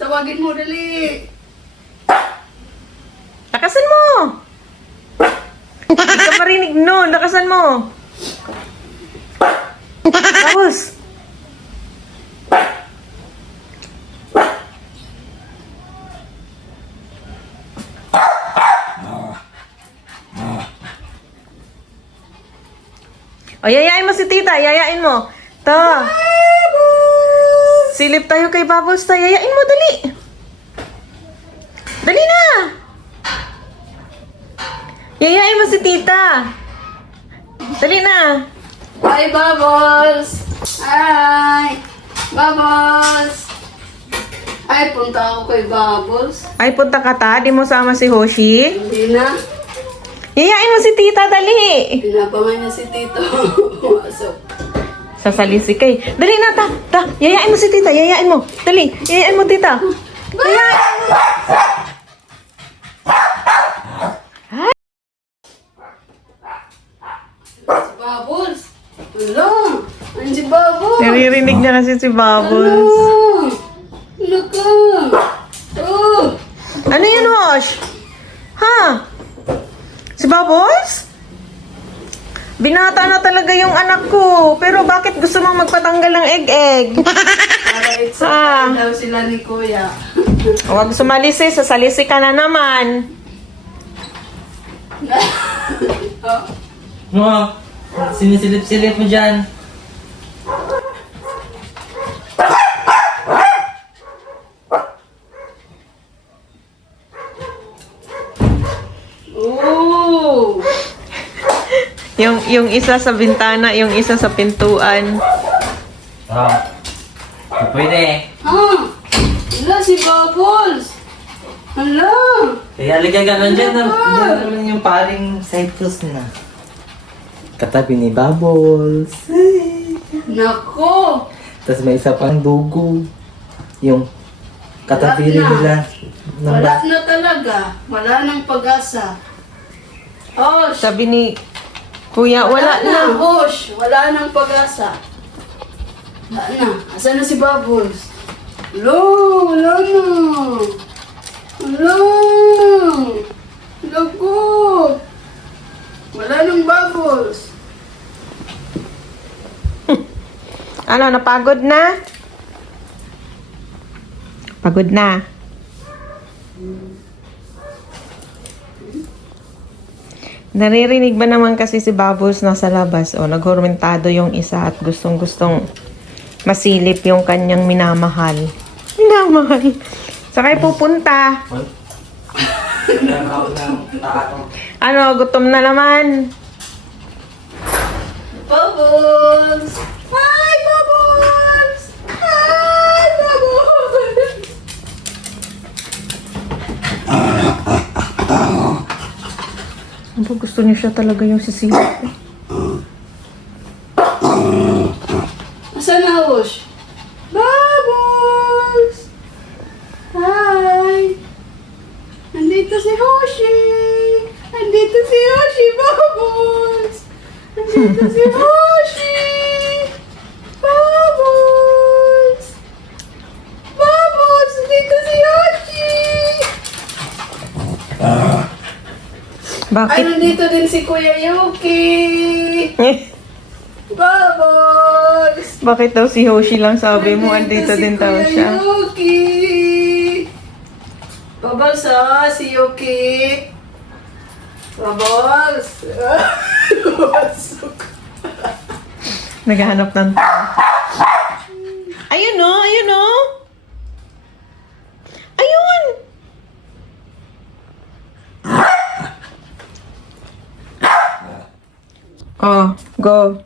Tawagin mo, dali. Lakasan mo! Hindi ka marinig nun. Lakasan mo. Tapos. O, yayain mo si tita. Yayain mo. Ta. Silip tayo kay Bubbles. Ta, yayain mo. Dali. Dali na. Yayain mo si tita. Dali na. Hi, Bubbles. Hi. Bubbles. Ay, punta ako kay Bubbles. Ay, punta ka ta. Di mo sama si Hoshi. Hindi na. Yayain mo si tita. Dali. Pinapamay na si Tito. Masok. Sasalisi kay. Dali na, ta. Ta. Yayain mo si tita. Yayain mo. Dali. Yayain mo, tita. Yayain mo. Si Bubbles. Wala. Ano si Bubbles? Naririnig niya kasi si Bubbles. Wala ka. Oh. Ano yun, Hosh? Ha? Si Bubbles? Binata na talaga yung anak ko. Pero bakit gusto mong magpatanggal ng egg-egg? Para Ah. daw sila ni Kuya. Huwag sumalisi. Sasalisi ka na naman. Oh. Mo, sinisilip-silip mo dyan. Oh. Yung isa sa bintana, yung isa sa pintuan. Ah, pwede. Ha? Wala si Bubbles. Hala. Kaya ligay ka lang dyan. Dyan naman yung paring Cyprus na. Katabi ni Bubbles. Nako. Tapos may isa pang dugo. Yung katabi rin Wala na. nila. ng Wala ba- na talaga. Wala nang pag-asa. Oh, Sabi ni Kuya, wala na. Hosh, wala nang pag-asa. Wala na. Asan na si Bubbles? Hello, wala na. Wala. Lagot. Wala nang Bubbles. Ano, napagod na? Pagod na. Naririnig ba naman kasi si Bubbles nasa labas? O, naghurmentado yung isa at gustong-gustong masilip yung kanyang minamahal. Minamahal. Saan kayo pupunta? Ano, gutom na naman. Bubbles! Hi, Bubbles! Hi, Bubbles! Ano, gusto niya siya talaga yung sisilip. Asan na, Hosh? Bubbles! Hi! Nandito si Hoshi! Nandito si Hoshi, Bubbles! Nandito si Hoshi! Bubbles! Bubbles! Nandito si Hoshi! Ay, Bakit? nandito din si Kuya Yuki! Bubbles! Bakit daw si Hoshi lang sabi mo? Andito din daw siya. Yuki! Bubbles, si Yuki! Bubbles! Pasok. Naghahanap ng ayun o, ayun o. Ayun. Oh, go.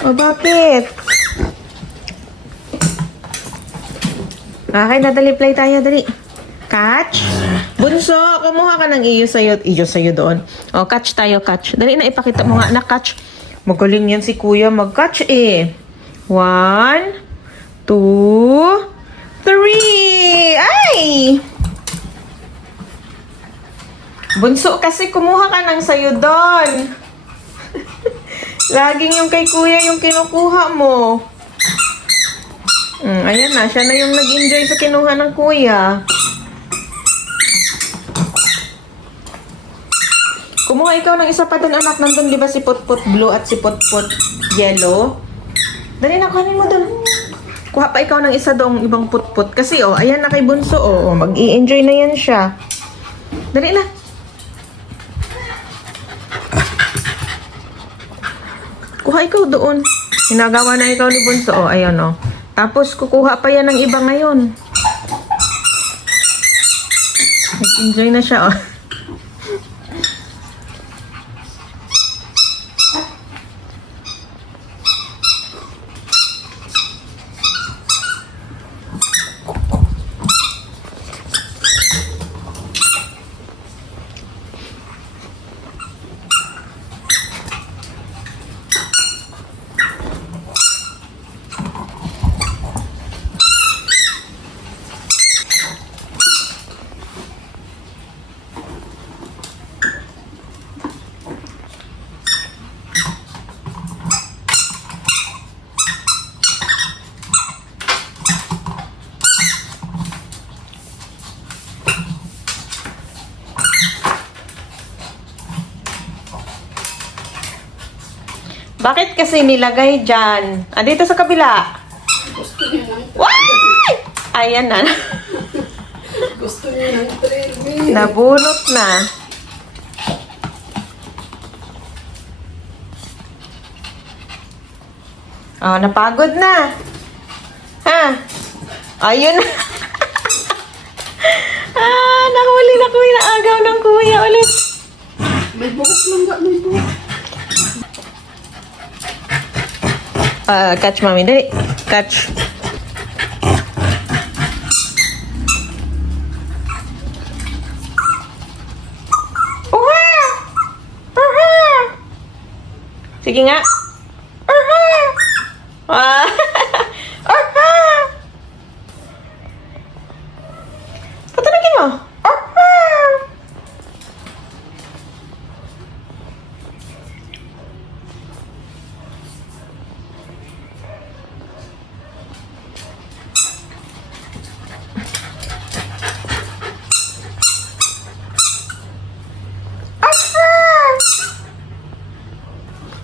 O, bakit? Okay, nadali play tayo, dali. Catch. Bunso, kumuha ka ng iyo sa'yo doon. O, catch tayo, catch. Dali na, ipakita mo nga na catch. Magaling yan si kuya mag-catch eh. 1, 2, 3. Ay! Bunso, kasi kumuha ka ng sayo doon. Laging yung kay kuya yung kinukuha mo. Ayan na, siya na yung nag-enjoy sa kinuha ng kuya. Kumuha ikaw ng isa pa doon, anak. Nandun, di ba, si Putput Blue at si Putput Yellow? Dali na, kuhanin mo doon. Kuha pa ikaw ng isa doong ibang Putput. Kasi, oh, ayan na kay Bunso, oh. Mag-i-enjoy na yan siya. Dali na. Kuha ikaw doon. Hinagawa na ikaw ni Bunso, oh. Ayan, oh. Tapos, kukuha pa yan ng iba ngayon. Nag-enjoy na siya, oh. Bakit kasi nilagay dyan? Dito sa kabila. Gusto niya ng Why? Ayan na. Gusto niya ng training. Nabunot na. Oh, napagod na. Ha? Ayun na. Nahuli na kuya. Agaw ng kuya ulit. May buhok lang ba? May buhok. Catch, mami. Dali. Catch. Sige nga. Patanagin mo.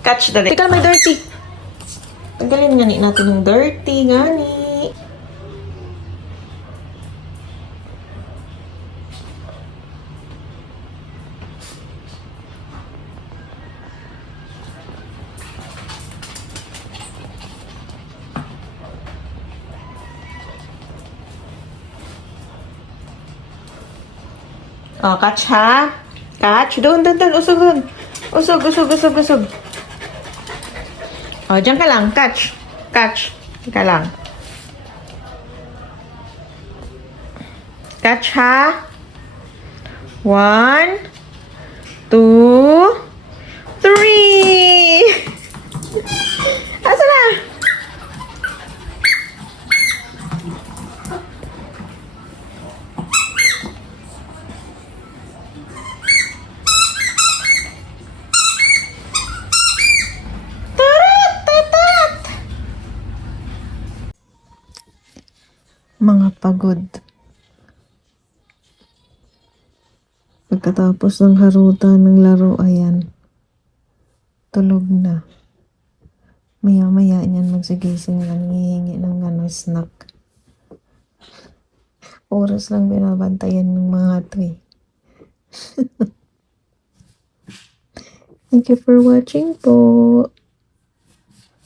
Catch, dali. Teka, may dirty. Tanggalin nga natin yung dirty, gani. Oh, catch ha? Catch. Doon. Usog doon. Usog. Oh, dyan ka lang. Catch. Teka lang. Catch ha? 1, 2, 3. Asa na? Mga pagod. Pagkatapos ng harutan ng laro, ayan. Tulog na. Maya-maya niyan magsigising lang, hihingi ng snack. Oras lang binabantayan ng mga to eh. Thank you for watching po.